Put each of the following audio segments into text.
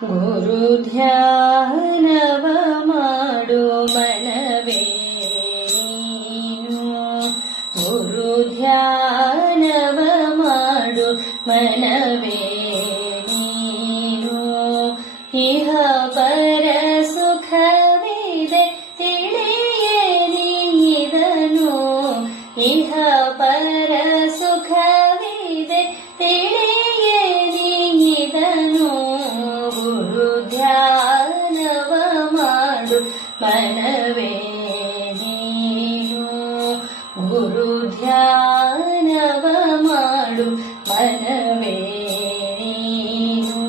ಗುರು ಧ್ಯಾನವ ಮಾಡು ಮನವೇ ನೀನು. ಗುರು ಧ್ಯಾನವ ಮಾಡು ಮನವೇ ನೀನು. ಇಹ ಪರ ಸುಖವಿದೆ ತಿಳಿಯೇ ನೀದನು. ಇಹ ಪರ ಸುಖವಿದೆ ತಿಳಿಯೇ ನೀದನು. ಗುರು ಧ್ಯಾನವ ಮಾಡು ಮನವೇ ನೀನು. ಗುರು ಧ್ಯಾನವ ಮಾಡು ಮನವೇ ನೀನು.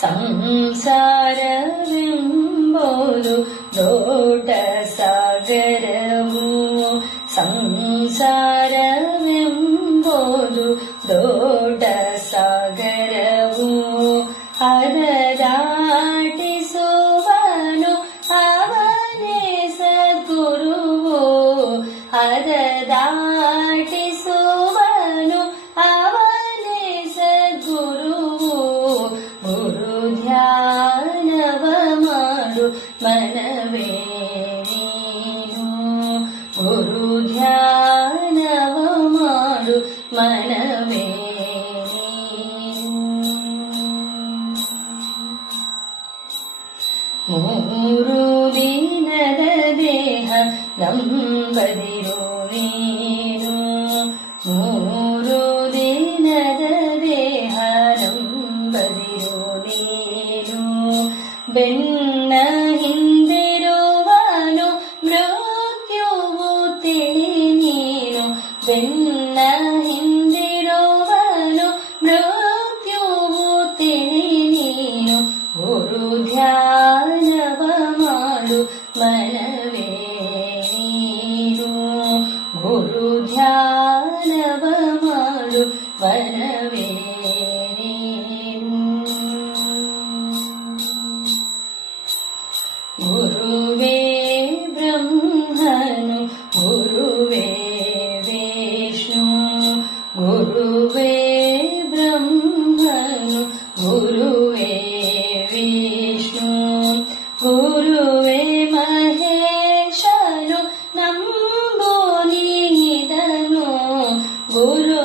ಸಂಸಾರವೆಂಬುದು ದೊಡ್ಡ ಸಾಗರವು. ಸಂಸಾರವೆಂಬುದು ದೊಡ್ಡ ಸಾಗರವು. ಅದ ದಾಟಿಸುವನು ಅವನೇ ಸದ್ಗುರುವು. ಅದ ದಾಟಿಸುವನು ಅವನೇ ಸದ್ಗುರುವು. ಗುರು ಧ್ಯಾನವ ಮಾಡು ಮನವೇ ನೀನು. ಗುರು ಧ್ಯಾನವ ಮಾಡು ಮನವೇ ನೀನು. ಮೂರು ದಿನದ ದೇಹ ನಂಬದಿರು ನೀನು. ಮೂರು ದಿನದ ದೇಹ ನಂಬದಿರು ನೀನು. ಬೆನ್ನ ಹಿಂದಿರುವನು ಮೃತ್ಯುವು ತಿಳಿ ನೀನು. ಬೆನ್ನ ಹಿಂದಿರುವನು ಮೃತ್ಯುವು ತಿಳಿ ನೀನು. ಗುರು ಧ್ಯಾನವ ಮಾಡು ಮನವೇ ನೀನು. ಗುರು ಧ್ಯಾನವ ಮಾಡು ಮನವೇ ನೀನು. ಗುರುವೇ ಬ್ರಹ್ಮನು ಗುರುವೇ ವಿಷ್ಣು. ಗುರುವೇ ಬ್ರಹ್ಮನು ಗುರುವೇ ವಿಷ್ಣು. ಗುರುವೇ ಮಹೇಶನು ನಂಬು ನೀದನು. ಗುರು